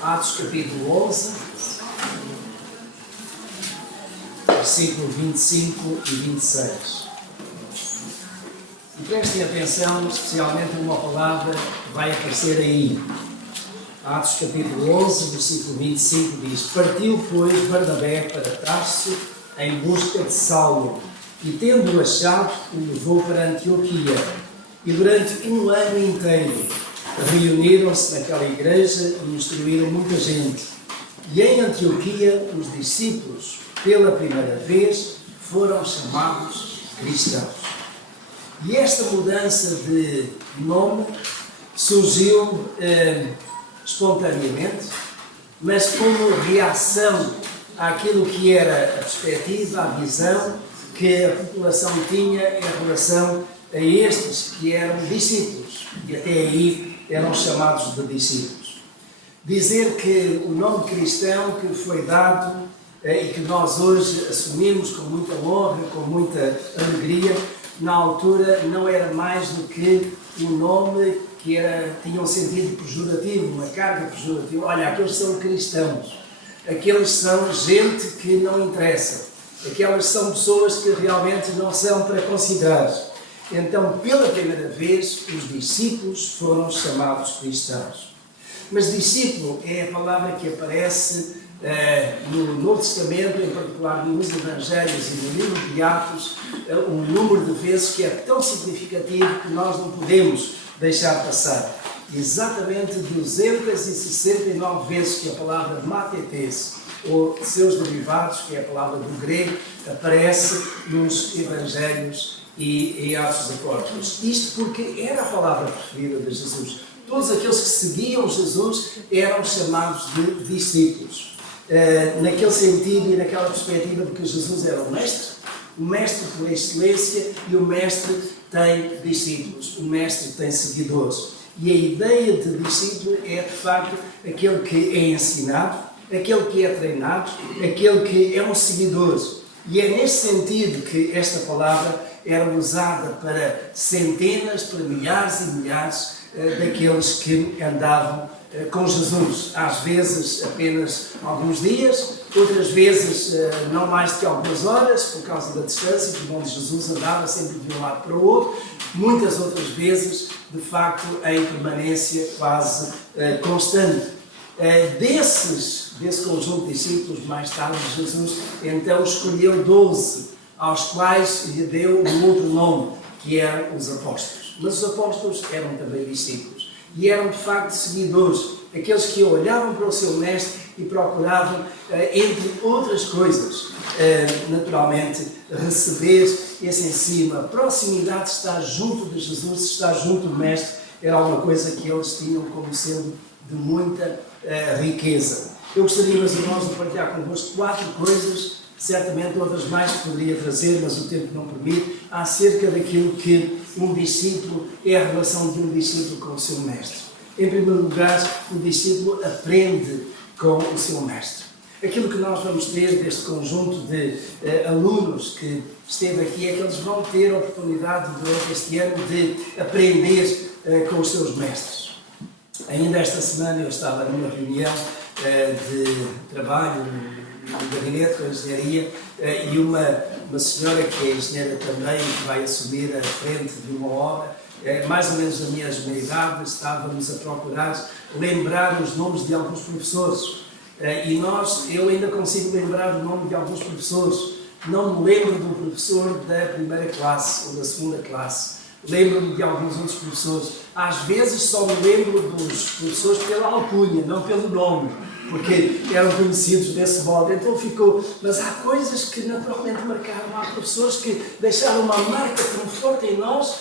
Atos capítulo 11, versículo 25 e 26. E prestem atenção especialmente a uma palavra que vai aparecer aí. Atos capítulo 11, versículo 25 diz: Partiu, pois, Barnabé para Tarso em busca de Saulo, e tendo-o achado, o levou para Antioquia. E durante um ano inteiro reuniram-se naquela igreja e instruíram muita gente. E em Antioquia os discípulos, pela primeira vez, foram chamados cristãos. E esta mudança de nome surgiu espontaneamente, mas como reação àquilo que era a perspectiva, a visão que a população tinha em relação a estes que eram discípulos, e até aí eram chamados de discípulos. Dizer que o nome cristão que foi dado e que nós hoje assumimos com muita honra, com muita alegria, na altura não era mais do que um nome que tinha um sentido pejorativo, uma carga pejorativa. Olha, aqueles são cristãos, aqueles são gente que não interessa, aquelas são pessoas que realmente não são para considerar. Então, pela primeira vez, os discípulos foram chamados cristãos. Mas discípulo é a palavra que aparece no Novo Testamento, em particular nos Evangelhos e no livro de Atos, um número de vezes que é tão significativo que nós não podemos deixar passar. Exatamente 269 vezes que a palavra matetes, ou seus derivados, que é a palavra do grego, aparece nos Evangelhos e em Atos dos Apóstolos. Isto porque era a palavra preferida de Jesus. Todos aqueles que seguiam Jesus eram chamados de discípulos. Naquele sentido e naquela perspectiva de que Jesus era o mestre por excelência, e o mestre tem discípulos, o mestre tem seguidores. E a ideia de discípulo é, de facto, aquele que é ensinado, aquele que é treinado, aquele que é um seguidor. E é nesse sentido que esta palavra era usada para centenas, para milhares e milhares daqueles que andavam com Jesus. Às vezes apenas alguns dias, outras vezes não mais do que algumas horas, por causa da distância, por onde Jesus andava sempre de um lado para o outro. Muitas outras vezes, de facto, em permanência quase constante. Desse conjunto de discípulos, mais tarde, Jesus então escolheu 12, aos quais lhe deu um outro nome, que eram os apóstolos. Mas os apóstolos eram também discípulos e eram de facto seguidores, aqueles que olhavam para o seu mestre e procuravam, entre outras coisas, naturalmente, receber esse ensino. A proximidade de estar junto de Jesus, de estar junto do mestre, era uma coisa que eles tinham como sendo de muita riqueza. Eu gostaria, meus irmãos, de partilhar convosco 4 coisas, certamente outras mais que poderia trazer, mas o tempo não permite, acerca daquilo que um discípulo é a relação de um discípulo com o seu mestre. Em primeiro lugar, o discípulo aprende com o seu mestre. Aquilo que nós vamos ter deste conjunto de alunos que esteve aqui é que eles vão ter a oportunidade durante este ano de aprender com os seus mestres. Ainda esta semana eu estava numa reunião de trabalho no gabinete com a engenharia e uma senhora que é engenheira também, que vai assumir a frente de uma obra, mais ou menos da minha idade, estávamos a procurar lembrar os nomes de alguns professores. Eu ainda consigo lembrar o nome de alguns professores. Não me lembro do professor da primeira classe ou da segunda classe. Lembro-me de alguns outros professores. Às vezes só me lembro dos professores pela alcunha, não pelo nome, porque eram conhecidos desse modo. Então ficou. Mas há coisas que naturalmente marcaram. Há professores que deixaram uma marca tão forte em nós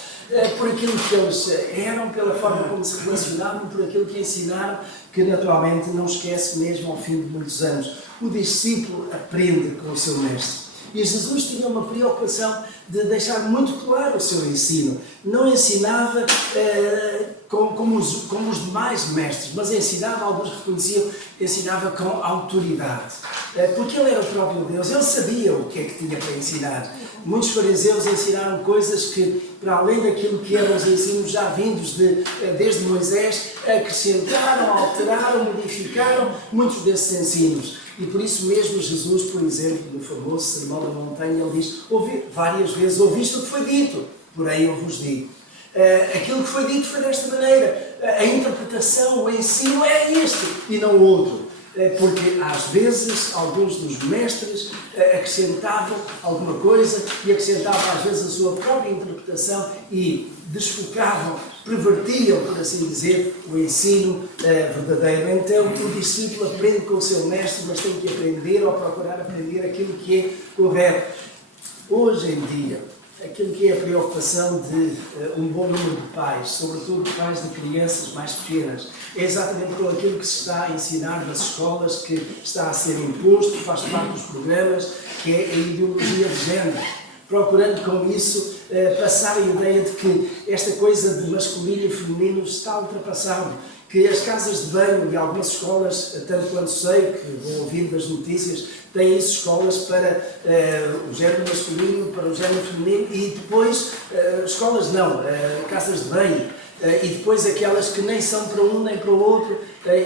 por aquilo que eles eram, pela forma como se relacionavam, por aquilo que ensinaram, que naturalmente não esquece mesmo ao fim de muitos anos. O discípulo aprende com o seu mestre. E Jesus tinha uma preocupação de deixar muito claro o seu ensino. Não ensinava como os demais mestres, mas ensinava, alguns reconheciam, ensinava com autoridade. Porque ele era o próprio Deus, ele sabia o que é que tinha para ensinar. Muitos fariseus ensinaram coisas que, para além daquilo que eram os ensinos já vindos desde Moisés, acrescentaram, alteraram, modificaram muitos desses ensinos. E por isso mesmo Jesus, por exemplo, no famoso Sermão da Montanha, ele diz, várias vezes, ouviste o que foi dito, porém eu vos digo. Aquilo que foi dito foi desta maneira. A interpretação, o ensino é este e não o outro. Porque às vezes alguns dos mestres acrescentavam alguma coisa e acrescentavam às vezes a sua própria interpretação e desfocavam, pervertiam, por assim dizer, o ensino verdadeiro. Então o discípulo aprende com o seu mestre, mas tem que aprender ou procurar aprender aquilo que é correto. Hoje em dia, aquilo que é a preocupação de um bom número de pais, sobretudo pais de crianças mais pequenas, é exatamente com aquilo que se está a ensinar nas escolas, que está a ser imposto, faz parte dos programas, que é a ideologia de género. Procurando com isso passar a ideia de que esta coisa de masculino e feminino está ultrapassado, que as casas de banho e algumas escolas, tanto quanto sei, que vou ouvindo das notícias, têm isso, escolas para o género masculino, para o género feminino e depois, escolas não, casas de banho, e depois aquelas que nem são para um nem para o outro,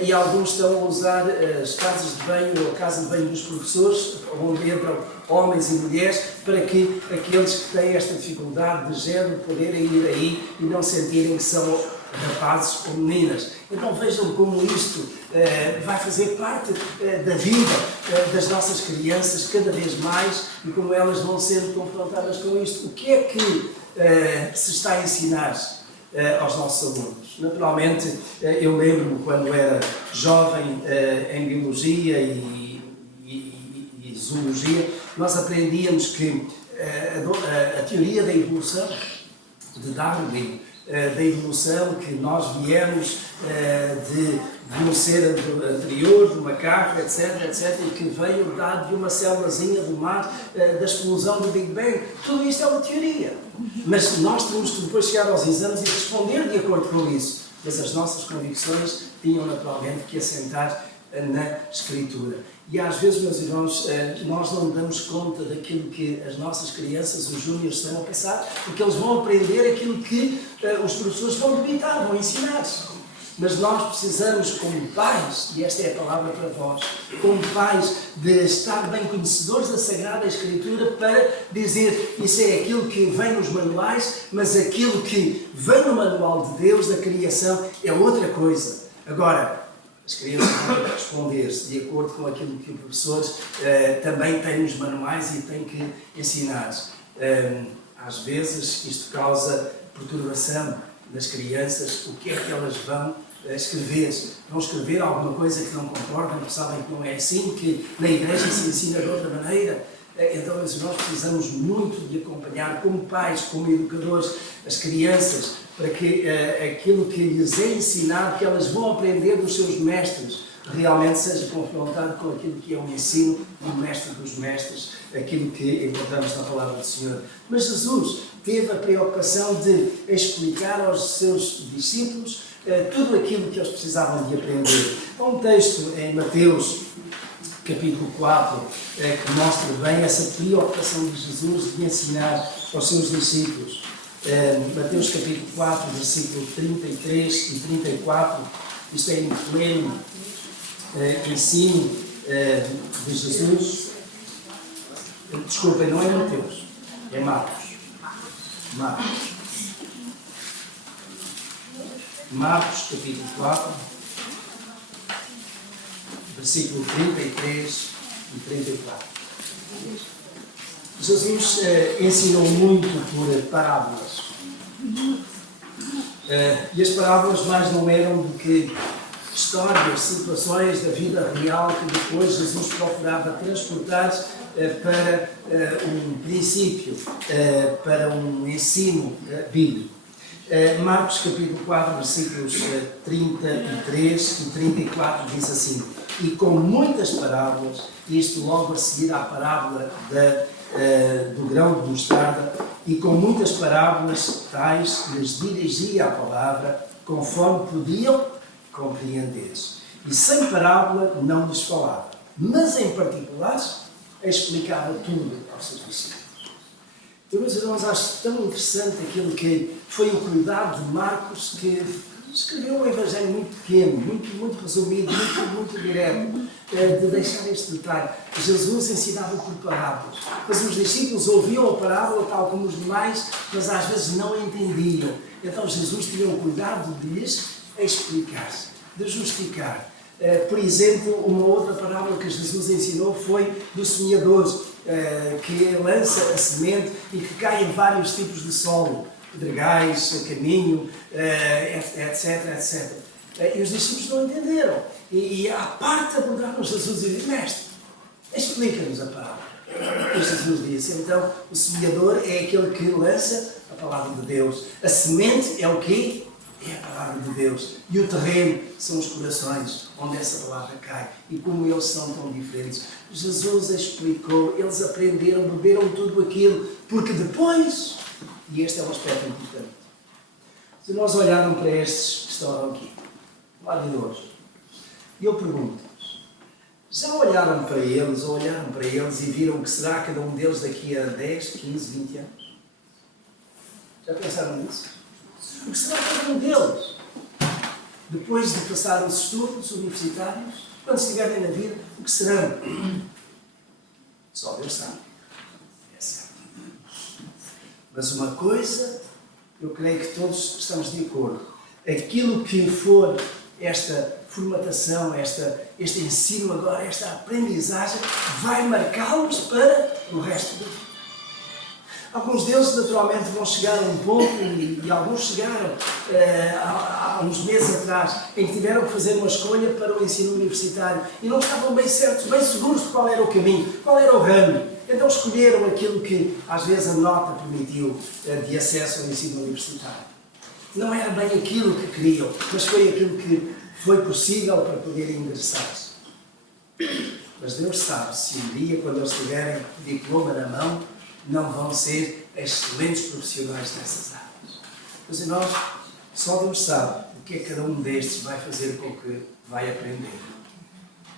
e alguns estão a usar as casas de banho ou a casa de banho dos professores, onde entram homens e mulheres, para que aqueles que têm esta dificuldade de género poderem ir aí e não sentirem que são rapazes ou meninas. Então vejam como isto vai fazer parte da vida das nossas crianças cada vez mais e como elas vão sendo confrontadas com isto. O que é que se está a ensinar aos nossos alunos? Naturalmente, eu lembro-me quando era jovem em biologia e zoologia, nós aprendíamos que a teoria da evolução de Darwin, da evolução, que nós viemos de um ser anterior, do macaco, etc, e que veio dado de uma célulazinha do mar, da explosão do Big Bang. Tudo isto é uma teoria. Mas nós temos que depois chegar aos exames e responder de acordo com isso. Mas as nossas convicções tinham naturalmente que assentar na Escritura. E às vezes, meus irmãos, nós não damos conta daquilo que as nossas crianças, os júniores, estão a passar, porque eles vão aprender aquilo que os professores vão debitar, vão ensinar. Mas nós precisamos, como pais, e esta é a palavra para vós, como pais, de estar bem conhecedores da Sagrada Escritura para dizer isso é aquilo que vem nos manuais, mas aquilo que vem no manual de Deus, da criação, é outra coisa. Agora, as crianças vão responder-se de acordo com aquilo que o professor também tem nos manuais e tem que ensinar. Às vezes isto causa perturbação nas crianças, o que é que elas vão escrever? Vão escrever alguma coisa que não concordam, que sabem que não é assim, que na igreja se ensina de outra maneira. Então, nós precisamos muito de acompanhar, como pais, como educadores, as crianças, para que aquilo que lhes é ensinado, que elas vão aprender dos seus mestres, realmente seja confrontado com aquilo que é o ensino do mestre dos mestres, aquilo que encontramos na palavra do Senhor. Mas Jesus teve a preocupação de explicar aos seus discípulos tudo aquilo que eles precisavam de aprender. Há um texto em Mateus, capítulo 4, que mostra bem essa preocupação de Jesus de ensinar aos seus discípulos. Mateus capítulo 4, versículo 33 e 34, isto é em pleno ensino de Jesus. Desculpem, não é Mateus, é Marcos. Marcos capítulo 4, versículo 33 e 34. Jesus ensinou muito por parábolas. E as parábolas mais não eram do que histórias, situações da vida real que depois Jesus procurava transportar para um princípio, para um ensino bíblico. Marcos capítulo 4, versículos 33 e 34 diz assim: e com muitas parábolas, isto logo a seguir à parábola da do grão de mostarda, e com muitas parábolas tais lhes dirigia a palavra, conforme podiam compreender. E sem parábola não lhes falava, mas em particulares explicava tudo aos seus discípulos. Então, meus irmãos, acho tão interessante aquilo que foi o cuidado de Marcos, que escreveu um evangelho muito pequeno, muito resumido, muito direto, de deixar este detalhe. Jesus ensinava por parábolas, mas os discípulos ouviam a parábola tal como os demais, mas às vezes não entendiam. Então Jesus tinha o cuidado de lhes explicar, de justificar. Por exemplo, uma outra parábola que Jesus ensinou foi do semeador, que lança a semente e que cai em vários tipos de solo, pedregais, caminho, etc. E os discípulos não entenderam. E à parte abordaram Jesus e disse: Mestre, explica-nos a parábola. E Jesus disse: então, o semeador é aquele que lança a palavra de Deus. A semente é o quê? É a palavra de Deus. E o terreno são os corações onde essa palavra cai. E como eles são tão diferentes. Jesus explicou, eles aprenderam, beberam tudo aquilo, porque depois, e este é um aspecto importante, se nós olharmos para estes que estão aqui, lá de hoje, e eu pergunto-vos, já olharam para eles, ou olharam para eles e viram que será cada um deles daqui a 10, 15, 20 anos? Já pensaram nisso? O que será cada um deles? Depois de passar os estudos universitários, quando estiverem na vida, o que serão? Só Deus sabe. É certo. Mas uma coisa, eu creio que todos estamos de acordo. Aquilo que for esta formatação, este ensino agora, esta aprendizagem, vai marcá-los para o resto da vida. Alguns deles, naturalmente, vão chegar a um ponto, e alguns chegaram há uns meses atrás, em que tiveram que fazer uma escolha para o ensino universitário e não estavam bem certos, bem seguros de qual era o caminho, qual era o ramo. Então escolheram aquilo que, às vezes, a nota permitiu de acesso ao ensino universitário. Não era bem aquilo que queriam, mas foi aquilo que foi possível para poderem ingressar. Mas Deus sabe se um dia, quando eles tiverem o diploma na mão, não vão ser excelentes profissionais nessas áreas. Mas nós, só Deus sabe o que é que cada um destes vai fazer com o que vai aprender.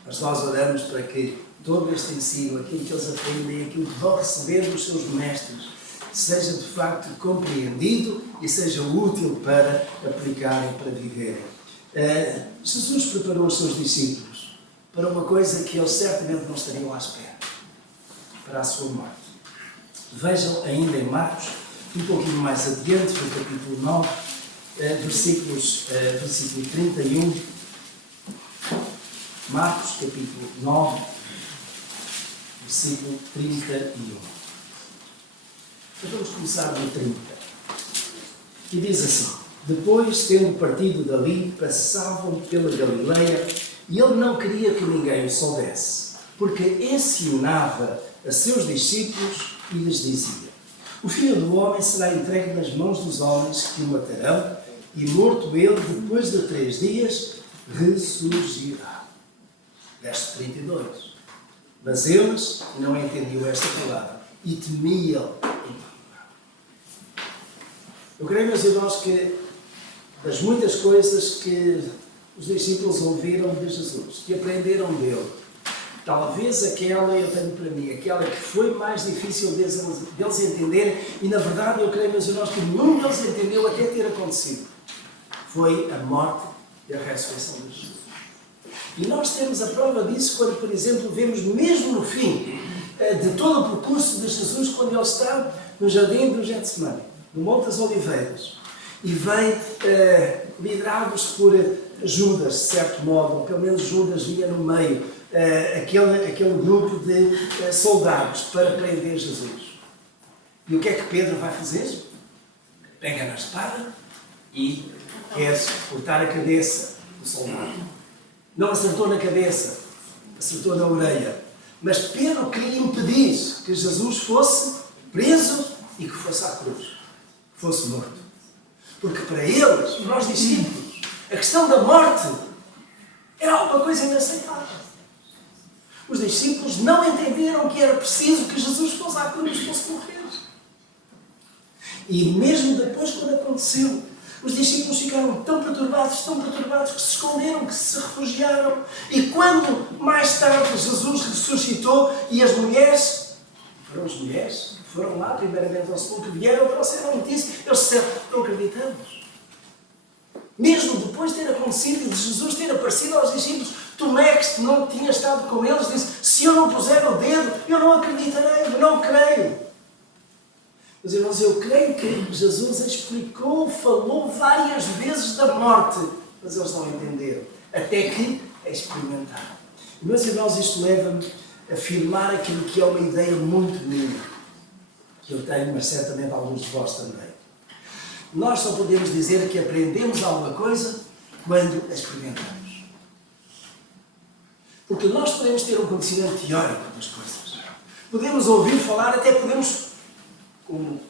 Mas nós oramos para que todo este ensino, aquilo que eles aprendem, aquilo que vão receber dos seus mestres, seja de facto compreendido e seja útil para aplicarem, para viverem. Jesus preparou os seus discípulos para uma coisa que eles certamente não estariam à espera, para a sua morte. Vejam ainda em Marcos, um pouquinho mais adiante, no capítulo 9, versículo 31. Marcos, capítulo 9, versículo 31. Então vamos começar no 30. E diz assim: depois, tendo partido dali, passavam pela Galileia, e ele não queria que ninguém o soubesse, porque ensinava a seus discípulos e lhes dizia: o Filho do Homem será entregue nas mãos dos homens, que o matarão, e morto ele, depois de 3 dias, ressurgirá. Verso 32. Mas eles não entendiam esta palavra e temiam. Eu creio, meus irmãos, que das muitas coisas que os discípulos ouviram de Jesus, que aprenderam dele, talvez aquela, eu tenho para mim, aquela que foi mais difícil deles entenderem, e na verdade eu creio, meus irmãos, que nenhum deles entendeu até ter acontecido, foi a morte e a ressurreição de Jesus. E nós temos a prova disso quando, por exemplo, vemos mesmo no fim de todo o percurso de Jesus, quando ele está no jardim do Getsemane, no Monte das Oliveiras, e vem liderados por Judas, de certo modo, ou pelo menos Judas vinha no meio, aquele grupo de soldados para prender Jesus. E o que é que Pedro vai fazer? Pega na espada e quer cortar a cabeça do soldado. Não acertou na cabeça, acertou na orelha. Mas Pedro queria impedir que Jesus fosse preso e que fosse à cruz, que fosse morto. Porque para eles, para os discípulos, a questão da morte era alguma coisa inaceitável. Os discípulos não entenderam que era preciso que Jesus fosse à cruz, fosse morrer. E mesmo depois, quando aconteceu, os discípulos ficaram tão perturbados, que se esconderam, que se refugiaram. E quando mais tarde Jesus ressuscitou e as mulheres, foram lá primeiramente ao sepulcro, vieram, trouxeram a notícia, eles disseram, não acreditamos. Mesmo depois de ter acontecido, de Jesus ter aparecido aos discípulos, Tomé, que não tinha estado com eles, disse, se eu não puser o dedo, eu não acreditarei, eu não creio. Mas irmãos, eu creio que Jesus explicou, falou várias vezes da morte, mas eles não entenderam, até que experimentaram. Meus irmãos, isto leva-me a afirmar aquilo que é uma ideia muito minha, que eu tenho, mas certamente alguns de vós também. Nós só podemos dizer que aprendemos alguma coisa quando experimentamos. Porque nós podemos ter um conhecimento teórico das coisas. Podemos ouvir falar, até podemos, como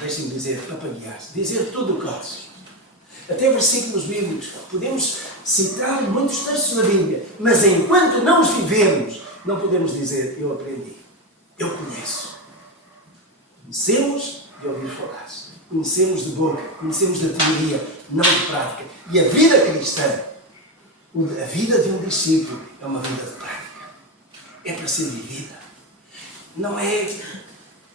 deixem-me dizer, papaguear, dizer tudo o que gosto. Até versículos bíblicos. Podemos citar muitos textos da Bíblia. Mas enquanto não os vivemos, não podemos dizer, eu aprendi. Eu conheço. Conhecemos de ouvir falar. Conhecemos de boca, conhecemos de teoria, não de prática. E a vida cristã, a vida de um discípulo, é uma vida de prática. É para ser vivida. Não é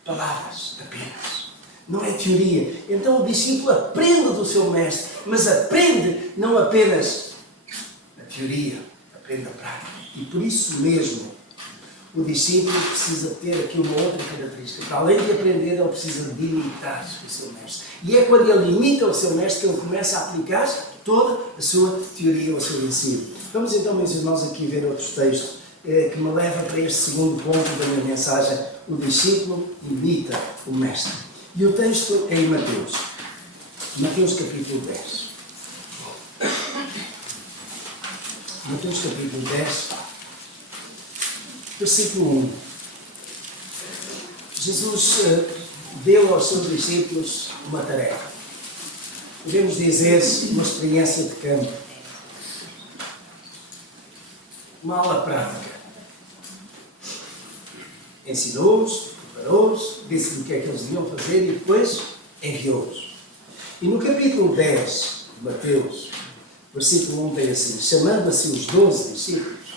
palavras apenas. Não é teoria. Então o discípulo aprende do seu mestre, mas aprende não apenas a teoria, aprende a prática. E por isso mesmo, o discípulo precisa ter aqui uma outra característica. Para além de aprender, ele precisa de imitar o seu mestre. E é quando ele imita o seu mestre que ele começa a aplicar toda a sua teoria, o seu ensino. Vamos então, meus irmãos, aqui ver outros textos que me levam para este segundo ponto da minha mensagem. O discípulo imita o mestre. E o texto é em Mateus. Mateus capítulo 10. Mateus capítulo 10. Versículo 1. Jesus deu aos seus discípulos uma tarefa. Podemos dizer uma experiência de campo. Uma aula prática. Ensinou-os, preparou-os, disse-lhe o que é que eles deviam fazer e depois enviou-os. E no capítulo 10 de Mateus, versículo 1 tem assim, chamando assim os 12 discípulos,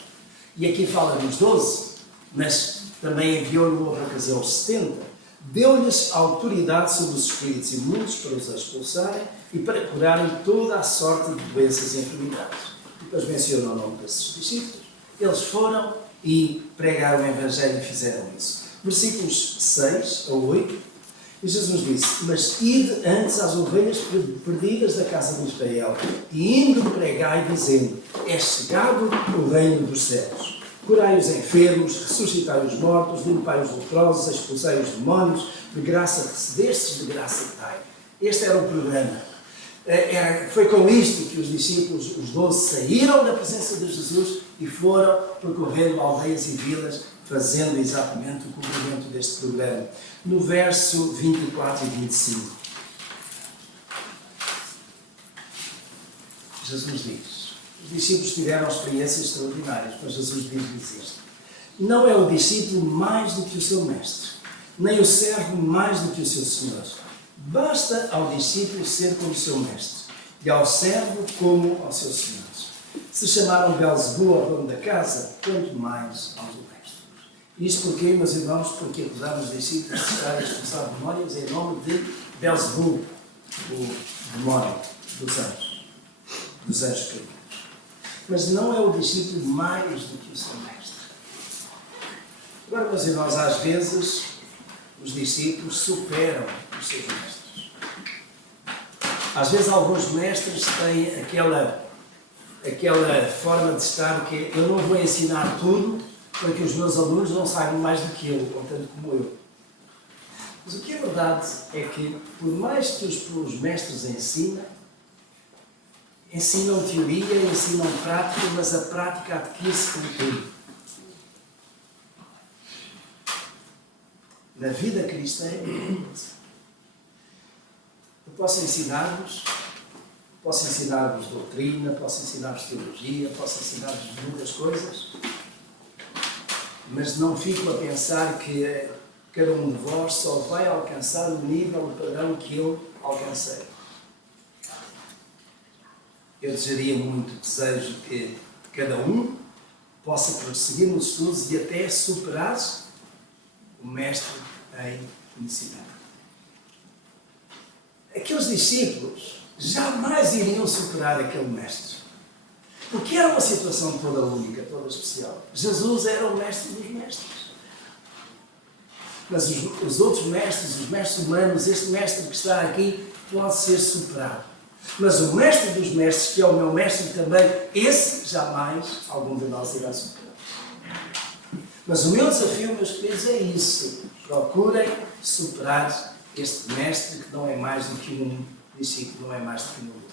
e aqui fala dos 12, mas também enviou numa outra ocasião os 70, deu-lhes autoridade sobre os espíritos imundos para os expulsarem e para curarem toda a sorte de doenças e enfermidades. Depois menciona o nome desses discípulos. Eles foram e pregaram o Evangelho e fizeram isso. Versículos 6 a 8, e Jesus disse, mas ide antes às ovelhas perdidas da casa de Israel, e indo pregai dizendo, é chegado o reino dos céus. Curai os enfermos, ressuscitai os mortos, limpai os leprosos, expulsai os demónios, de graça recebestes, de graça dai. Este era o programa. Foi com isto que os discípulos, os 12, saíram da presença de Jesus e foram percorrendo aldeias e vilas, fazendo exatamente o cumprimento deste programa. No verso 24 e 25, Jesus diz, os discípulos tiveram experiências extraordinárias, mas Jesus diz-lhes isto. Não é o discípulo mais do que o seu mestre, nem o servo mais do que o seu senhor. Basta ao discípulo ser como o seu mestre, e ao servo como ao seu senhor. Se chamaram Belzebu ao dono da casa, quanto mais aos domésticos. Isto porquê, meus irmãos? Porque acusamos os discípulos de estarem a expulsar demónios em nome de Belzebu, o demónio dos anjos caídos. Mas não é o discípulo mais do que o seu mestre. Agora, meus irmãos, às vezes os discípulos superam os seus mestres. Às vezes alguns mestres têm aquela forma de estar que eu não vou ensinar tudo para que os meus alunos não saibam mais do que eu, ou tanto como eu. Mas o que é verdade é que, por mais que os mestres ensinam teoria, ensinam prática, mas a prática adquire-se com o tempo. Na vida cristã é a mesma coisa. Eu posso ensinar-vos doutrina, posso ensinar-vos teologia, posso ensinar-vos muitas coisas, mas não fico a pensar que cada um de vós só vai alcançar o nível, o padrão que eu alcancei. Eu desejo que cada um possa prosseguir nos estudos e até superar o mestre em conhecimento. Aqueles discípulos jamais iriam superar aquele mestre. Porque era uma situação toda única, toda especial. Jesus era o mestre dos mestres. Mas os outros mestres, os mestres humanos, este mestre que está aqui, pode ser superado. Mas o mestre dos mestres, que é o meu mestre também, esse jamais algum de nós irá superar. Mas o meu desafio, meus queridos, é isso. Procurem superar este mestre que não é mais do que um discípulo, não é mais do que um aluno.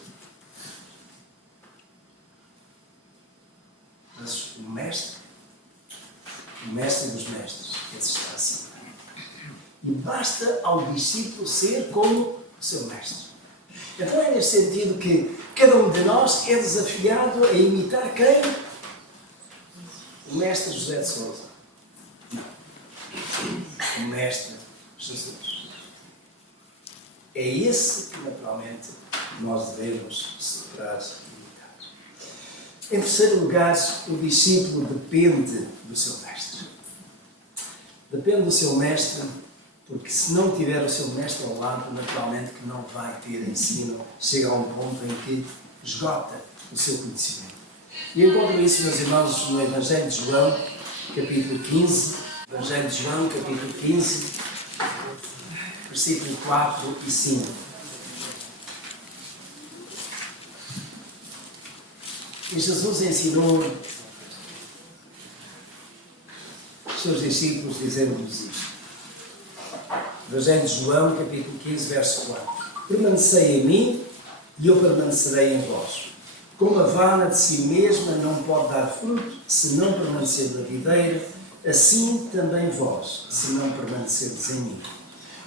Mas o mestre dos mestres, esse está assim. E basta ao discípulo ser como o seu mestre. Então é nesse sentido que cada um de nós é desafiado a imitar quem? O mestre José de Sousa. Não. O mestre Jesus. É esse que naturalmente nós devemos celebrar e imitar. Em terceiro lugar, o discípulo depende do seu mestre. Depende do seu mestre, porque se não tiver o seu mestre ao lado, naturalmente que não vai ter ensino, chega a um ponto em que esgota o seu conhecimento. E encontro isso, meus irmãos, no Evangelho de João, capítulo 15, Evangelho de João, capítulo 15, versículo 4 e 5. E Jesus ensinou os seus discípulos dizendo-lhes isto. Evangelho de João, capítulo 15, verso 4. Permanecei em mim e eu permanecerei em vós. Como a vara de si mesma não pode dar fruto se não permanecer na videira, assim também vós, se não permanecerdes em mim.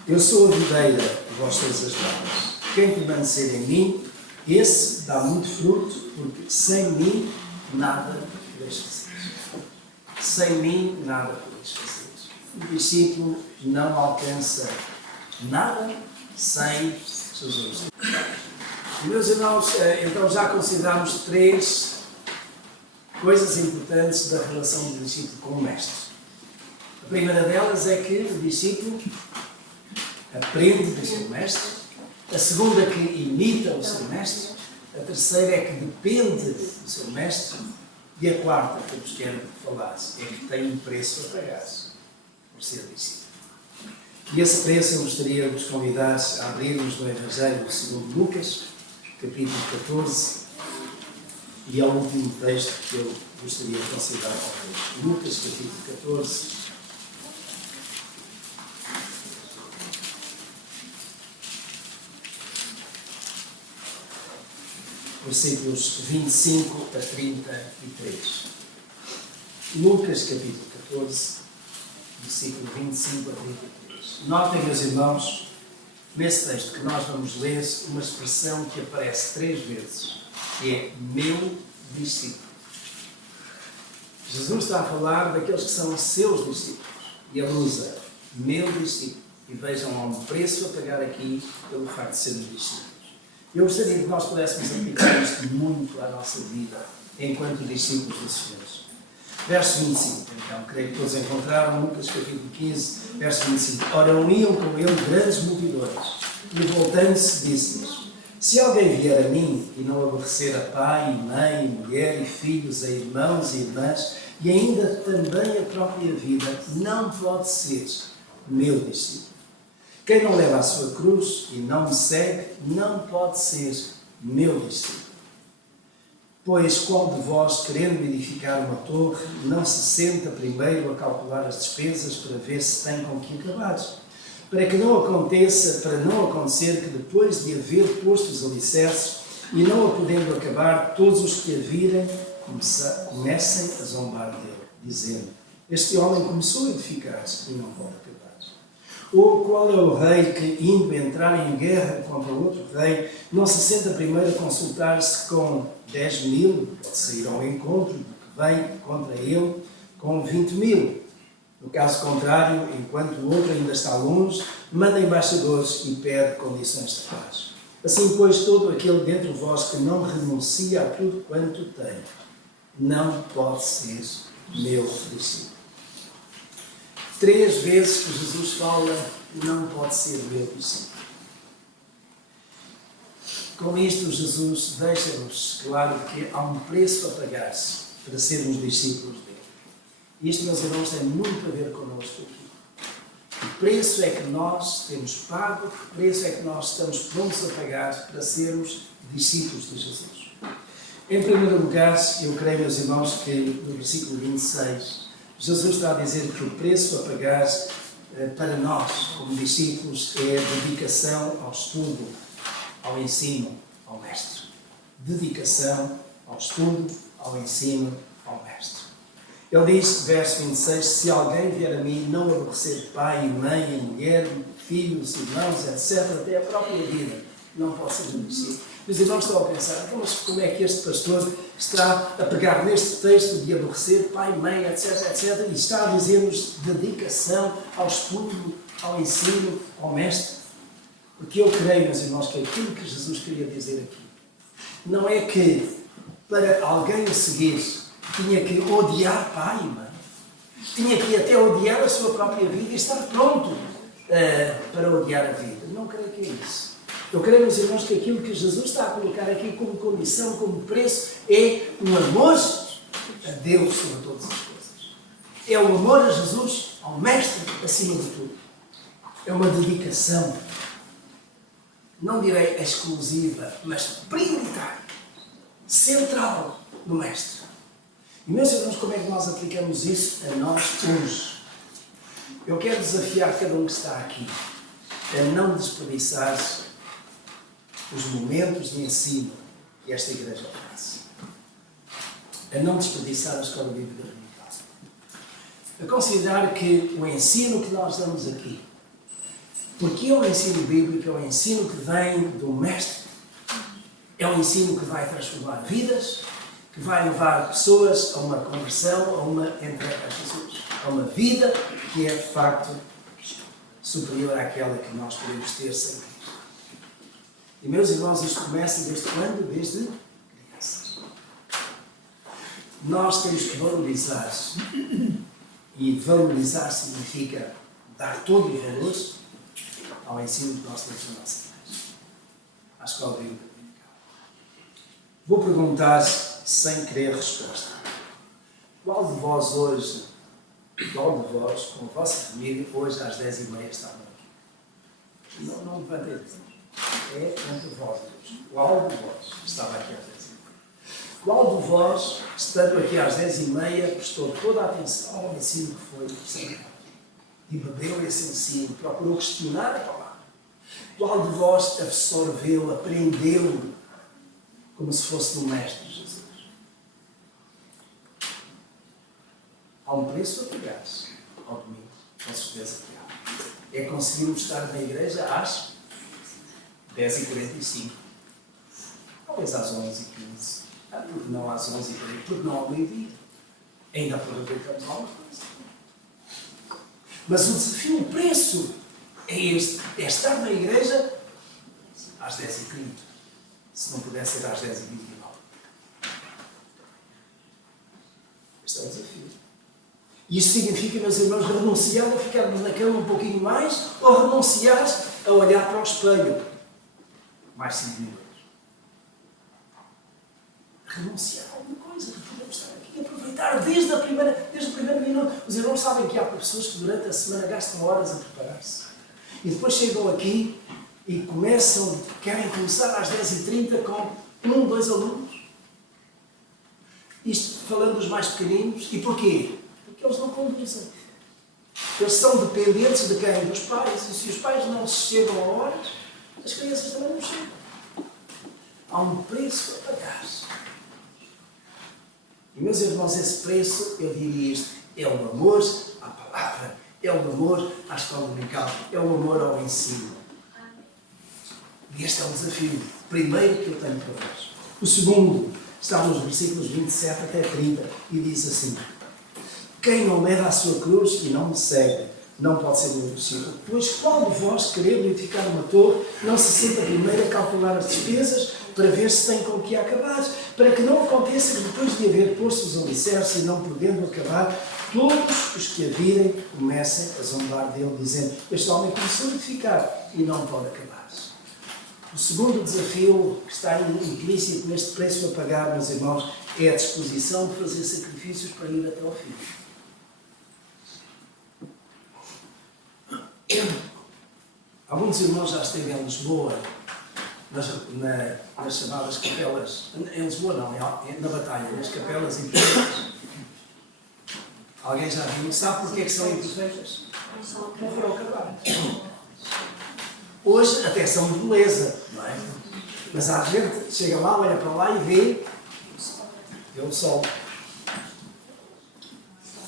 Eu sou a videira e vós sois as varas. Quem permanecer em mim, esse dá muito fruto, porque sem mim nada podeis fazer. Sem mim nada podeis fazer. O discípulo não alcança nada sem Jesus. Meus irmãos, então já consideramos 3 coisas importantes da relação do discípulo com o mestre. A primeira delas é que o discípulo aprende do seu mestre. A segunda é que imita o seu mestre. A terceira é que depende do seu mestre. E a quarta, que eu vos quero falar, é que tem um preço a pagar por ser discípulo. E esse preço eu gostaria de vos convidar a abrirmos no Evangelho segundo Lucas, capítulo 14, e é o último texto que eu gostaria de considerar com vocês. Lucas, capítulo 14. Versículos 25 a 33. Lucas, capítulo 14, versículo 25 a 33. Notem, meus irmãos, nesse texto que nós vamos ler, uma expressão que aparece 3 vezes, que é meu discípulo. Jesus está a falar daqueles que são seus discípulos, e ele usa meu discípulo. E vejam, há um preço a pagar aqui pelo facto de sermos discípulos. Eu gostaria que nós pudéssemos aplicar isto muito à nossa vida, enquanto discípulos do Senhor. Verso 25, então, creio que todos encontraram, Lucas capítulo 15, verso 25. Ora, iam com ele grandes multidões, e voltando-se, disse-lhes: se alguém vier a mim e não aborrecer a pai, mãe, mulher e filhos, a irmãos e irmãs, e ainda também a própria vida, não pode ser meu discípulo. Quem não leva a sua cruz e não me segue, não pode ser meu discípulo. Pois qual de vós, querendo edificar uma torre, não se senta primeiro a calcular as despesas para ver se tem com que acabar? Para não acontecer que depois de haver posto os alicerces e não a podendo acabar, todos os que a virem comecem a zombar dele, dizendo: este homem começou a edificar-se e não pode acabar. Ou qual é o rei que, indo entrar em guerra contra outro rei, não se senta primeiro a consultar-se com 10.000, pode sair ao encontro do que vem contra ele, com 20.000? No caso contrário, enquanto o outro ainda está longe, manda embaixadores e pede condições de paz. Assim, pois, todo aquele dentre vós que não renuncia a tudo quanto tem, não pode ser meu discípulo. 3 vezes que Jesus fala, não pode ser meu discípulo. Com isto, Jesus deixa-nos claro que há um preço a pagar-se para sermos discípulos dele. Isto, meus irmãos, tem muito a ver connosco aqui. Que preço é que nós temos pago, que preço é que nós estamos prontos a pagar para sermos discípulos de Jesus? Em primeiro lugar, eu creio, meus irmãos, que no versículo 26, Jesus está a dizer que o preço a pagar para nós, como discípulos, é a dedicação ao estudo, ao ensino, ao Mestre. Dedicação ao estudo, ao ensino, ao Mestre. Ele diz, verso 26, se alguém vier a mim não aborrecer pai e mãe, e mulher, filhos, irmãos, etc., até a própria vida, não pode ser um discípulo. Os irmãos estão a pensar, então, mas como é que este pastor está a pegar neste texto de aborrecer pai, mãe, etc., etc., e está a dizer-nos dedicação ao estudo, ao ensino, ao Mestre? Porque eu creio, meus irmãos, que aquilo que Jesus queria dizer aqui não é que para alguém o seguir tinha que odiar pai e mãe, tinha que até odiar a sua própria vida e estar pronto para odiar a vida. Não creio que é isso. Eu creio, meus irmãos, que aquilo que Jesus está a colocar aqui como condição, como preço, é um amor a Deus sobre todas as coisas. É o amor a Jesus, ao Mestre, acima de tudo. É uma dedicação, não direi exclusiva, mas prioritária, central no Mestre. E, meus irmãos, como é que nós aplicamos isso a nós hoje? Eu quero desafiar cada um que está aqui a não desperdiçar os momentos de ensino que esta igreja oferece. A não desperdiçar a escola bíblica dominical. A considerar que o ensino que nós damos aqui, porque é o ensino bíblico, é o ensino que vem do Mestre, é um ensino que vai transformar vidas, que vai levar pessoas a uma conversão, a uma entrega a Jesus, a uma vida que é de facto superior àquela que nós podemos ter sem Cristo. E, meus irmãos, isto começa desde quando? Desde crianças. Nós temos que valorizar, e valorizar significa dar todo o valor ao ensino que nós temos na nossa igreja, à escola bíblica dominical. Vou perguntar, sem querer resposta, qual de vós hoje, qual de vós, com a vossa família, hoje às 10h30 está aqui? Não levantem as mãos. É entre vós hoje. Qual de vós estava aqui às 10h30? Qual de vós, estando aqui às 10h30, prestou toda a atenção ao ensino que foi ensinado? E bebeu esse ensino, procurou questionar a palavra? Qual de vós absorveu, aprendeu, como se fosse do Mestre Jesus? Há um preço a pagar ao domingo, com certeza que há. É conseguirmos estar na igreja às 10h45. Talvez às 11h15. Porque não às 11h30, porque não ao meio-dia. Ainda aproveitamos alguma coisa. Mas o desafio, o preço, é este. É estar na igreja às 10h30. Se não puder ser às 10h29. Este é o desafio. E isso significa, meus irmãos, renunciar a ficarmos na cama um pouquinho mais ou renunciar a olhar para o espelho mais 5 minutos. Renunciar a alguma coisa que podemos estar aqui e aproveitar desde o primeiro minuto. Os irmãos sabem que há pessoas que durante a semana gastam horas a preparar-se. E depois chegam aqui e querem começar às 10h30 com 1, 2 alunos. Isto falando dos mais pequeninos. E porquê? Porque eles não conduzem. Eles são dependentes de quem? Dos pais. E se os pais não chegam a horas, as crianças também não chegam. Há um preço a pagar. E, meus irmãos, esse preço, eu diria isto, é o amor à palavra, é o amor à escola dominical, é o amor ao ensino. E este é o desafio primeiro que eu tenho para vós. O segundo está nos versículos 27 até 30 e diz assim: Quem não leva a sua cruz e não me segue, não pode ser meu discípulo. Pois qual de vós, querendo edificar uma torre, não se senta primeiro a calcular as despesas para ver se tem com o que acabar, para que não aconteça que depois de haver posto os alicerces e não podendo acabar, todos os que a virem comecem a zombar dele, dizendo: este homem começou a edificar e não pode acabar. O segundo desafio que está implícito neste preço a pagar, meus irmãos, é a disposição de fazer sacrifícios para ir até ao fim. Alguns irmãos já esteve em Lisboa, nas chamadas capelas, em Lisboa não, na Batalha, nas capelas imperfeitas. Alguém já viu? Sabe porquê que são imperfeitas? Não foram acabadas. Hoje até são de beleza, não é? Mas a gente chega lá, olha para lá e vê o sol.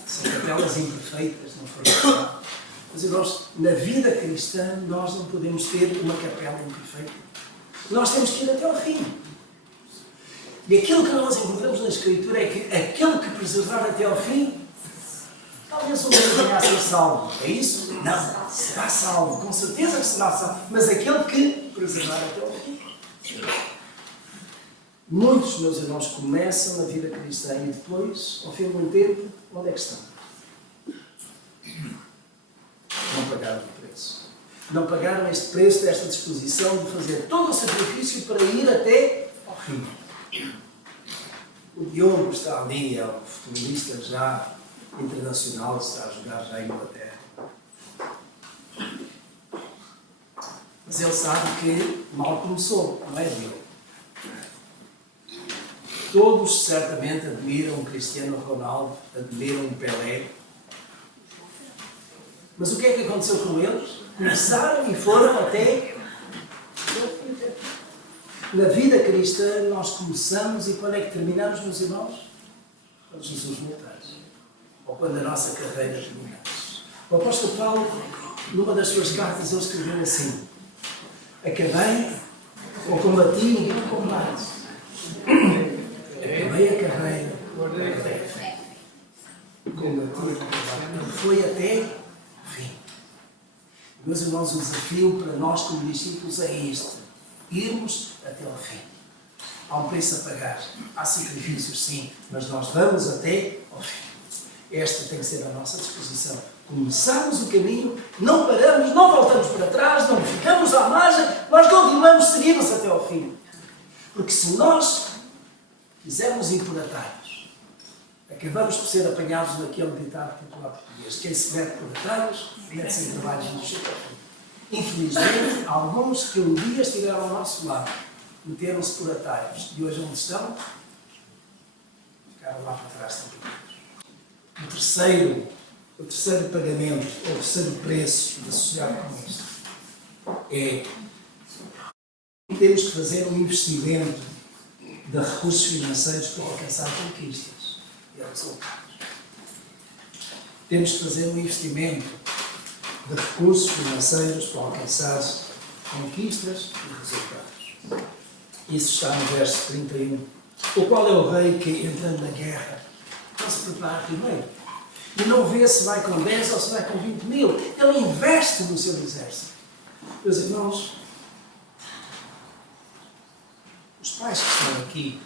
São capelas imperfeitas, não foram acabadas. Mas, irmãos, na vida cristã nós não podemos ter uma capela imperfeita. Nós temos que ir até ao fim. E aquilo que nós encontramos na Escritura é que aquele que perseverar até ao fim, talvez um dia venha a ser salvo. É isso? Não. Será salvo. Com certeza que será salvo. Mas aquele que perseverar até ao fim. Muitos, meus irmãos, começam a vida cristã e depois, ao fim de um tempo, onde é que estão? Não pagaram o preço. Não pagaram este preço desta disposição de fazer todo o sacrifício para ir até ao fim. O Diogo está ali, é um futebolista já internacional, está a jogar já em Inglaterra. Mas ele sabe que mal começou, não é, Diogo? Todos certamente admiram o Cristiano Ronaldo, admiram o Pelé. Mas o que é que aconteceu com eles? Começaram e foram até... Na vida cristã nós começamos e quando é que terminamos, meus irmãos? Quando Jesus voltar. Ou quando a nossa carreira terminar. O apóstolo Paulo, numa das suas cartas, ele escreveu assim: acabei ou combati o bom combate. Acabei a carreira, guardei a fé. Combati o bom combate. Ele foi até o fim. Meus irmãos, o desafio para nós como discípulos é este: irmos até ao fim. Há um preço a pagar, há sacrifícios sim, mas nós vamos até ao fim. Esta tem que ser a nossa disposição. Começamos o caminho, não paramos, não voltamos para trás, não ficamos à margem, nós continuamos, seguimos até ao fim. Porque se nós quisermos ir por atalhos, acabamos por ser apanhados naquele ditado popular português: quem se mete por atalhos, mete-se em trabalhos no chão. Infelizmente, alguns que um dia estiveram ao nosso lado meteram-se por atalhos e hoje onde estão? Ficaram lá para trás também. O terceiro pagamento, ou o terceiro preço associado com isto é: temos que fazer um investimento de recursos financeiros para alcançar conquistas e resultados. Temos que fazer um investimento de recursos financeiros para alcançar conquistas e resultados. Isso está no verso 31. O qual é o rei que, entrando na guerra, não se prepara primeiro e não vê se vai com 10 ou se vai com 20 mil. Ele investe no seu exército. Meus irmãos, os pais que estão aqui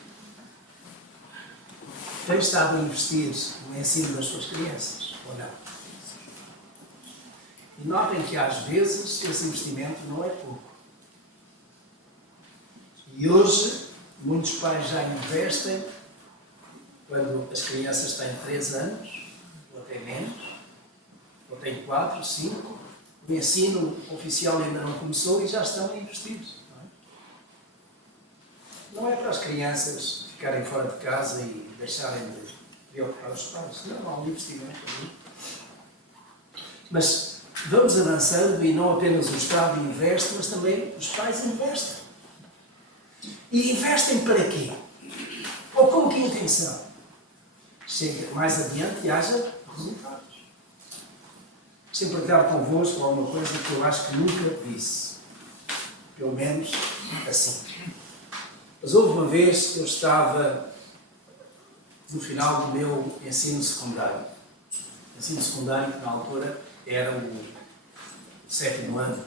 têm estado a investir no ensino das suas crianças, ou não? E notem que às vezes esse investimento não é pouco. E hoje muitos pais já investem quando as crianças têm 3 anos, ou até menos, ou têm 4, 5, o ensino oficial ainda não começou e já estão investidos. Não é para as crianças ficarem fora de casa e deixarem de preocupar os pais. Não, há um investimento ali. Mas vamos avançando e não apenas o Estado investe, mas também os pais investem. E investem para quê? Ou com que intenção? Chega mais adiante e haja resultados. Deixem partilhar convosco alguma coisa que eu acho que nunca disse. Pelo menos assim. Mas houve uma vez que eu estava no final do meu ensino secundário. ensino secundário, que na altura era o 7º ano,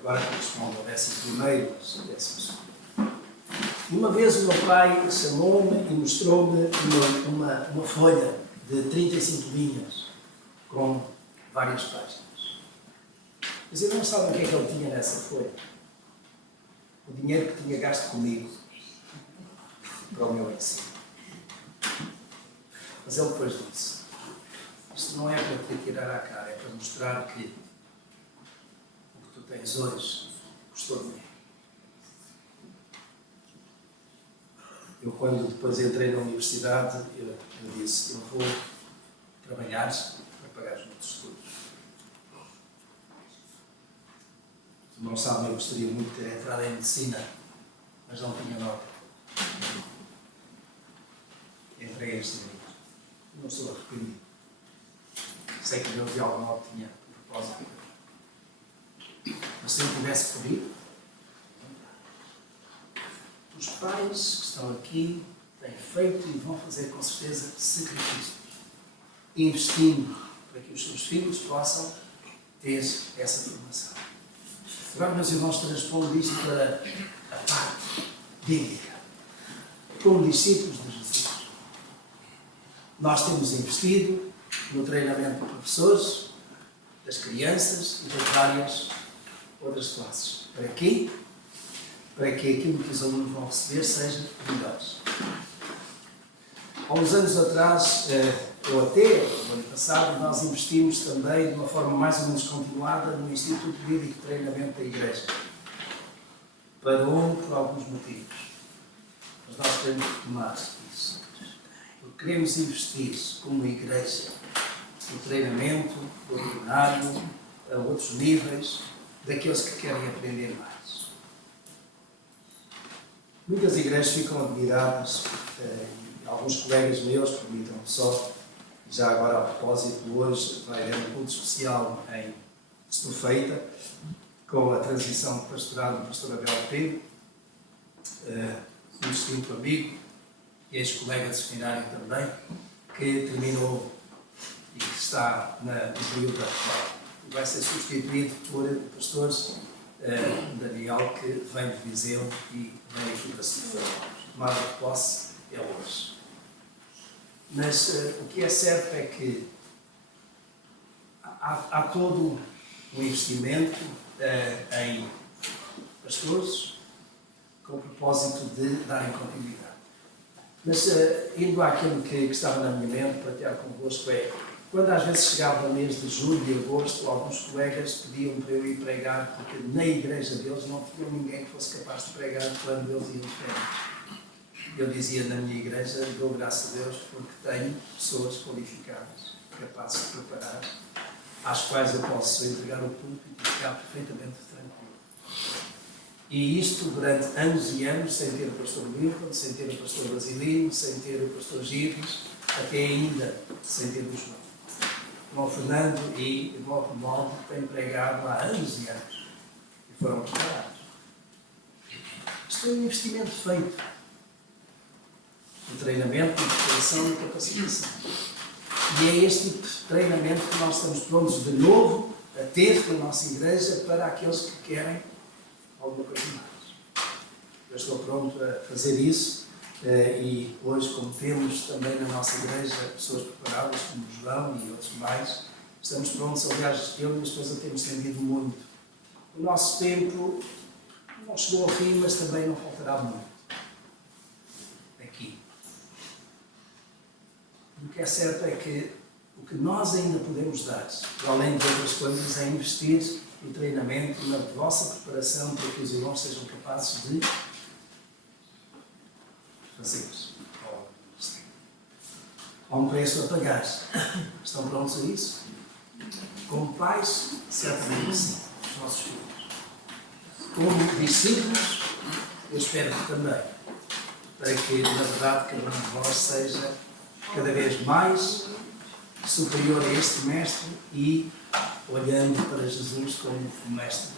agora corresponde ao 11º, 12º. E uma vez o meu pai chamou-me e mostrou-me uma folha de 35 linhas, com várias páginas. Mas eu não sabia o que é que ele tinha nessa folha. O dinheiro que tinha gasto comigo para o meu ensino. Mas ele depois disse: isto não é para te tirar à cara, é para mostrar que o que tu tens hoje custou dinheiro. Eu, quando depois entrei na universidade, eu disse: eu vou trabalhar para pagar os meus estudos. Tu não sabes, eu gostaria muito de ter entrado em medicina, mas não tinha nota. Entrei em engenharia. Não estou arrependido. Sei que Deus de algum modo tinha propósito. Mas se eu tivesse podido, os pais que estão aqui têm feito e vão fazer com certeza sacrifícios, investindo para que os seus filhos possam ter essa formação. Agora, meus irmãos, transpondo isto para a parte bíblica. Como discípulos de Jesus, nós temos investido no treinamento de professores, das crianças e das várias outras classes. Para quê? Para que aquilo que os alunos vão receber seja melhores. Há uns anos atrás, ou até no ano passado, nós investimos também de uma forma mais ou menos continuada no Instituto Bíblico de Treinamento da Igreja. Parou por alguns motivos. Mas nós temos que tomar isso. Porque queremos investir como igreja no treinamento, no ordinário, a outros níveis, daqueles que querem aprender mais. Muitas igrejas ficam admiradas, e alguns colegas meus, permitam-me só, já agora a propósito, hoje vai haver um culto especial em Estufeita, com a transmissão de pastorado do pastor Abel Pedro, um distinto amigo, e ex-colega de seminário também, que terminou e que está no período atual. E vai ser substituído por o pastor Daniel, que vem de Viseu e vem aqui para Estufeita. Tomada de posse é hoje. Mas o que é certo é que há todo um investimento em pastores com o propósito de darem continuidade. Mas indo àquilo que estava na minha mente, partilhar convosco, quando às vezes chegava o mês de julho e agosto, alguns colegas pediam para eu ir pregar, porque na igreja deles não tinha ninguém que fosse capaz de pregar quando eles iam de férias. Eu dizia na minha igreja, dou graças a Deus porque tenho pessoas qualificadas, capazes de preparar, às quais eu posso entregar o púlpito e ficar perfeitamente tranquilo. E isto durante anos e anos, sem ter o pastor Milton, sem ter o pastor Basilino, sem ter o pastor Gires, até ainda sem ter o João. O João Fernando e o João Romualdo têm pregado há anos e anos e foram preparados. Isto é um investimento feito. De treinamento, de preparação e capacitação. E é este tipo de treinamento que nós estamos prontos de novo a ter na nossa igreja para aqueles que querem alguma coisa mais. Eu estou pronto a fazer isso e hoje, como temos também na nossa igreja pessoas preparadas, como o João e outros mais, estamos prontos. Aliás, eu e a minha esposa temos estendido muito. O nosso tempo não chegou ao fim, mas também não faltará muito. Aqui. O que é certo é que o que nós ainda podemos dar, para além de outras coisas, é investir no treinamento, na vossa preparação para que os irmãos sejam capazes de fazer. Há um preço a pagar. Estão prontos a isso? Como pais, certamente sim, os nossos filhos. Como discípulos, eu espero que também, para que, na verdade, cada um de vós seja cada vez mais superior a este mestre e olhando para Jesus como o mestre.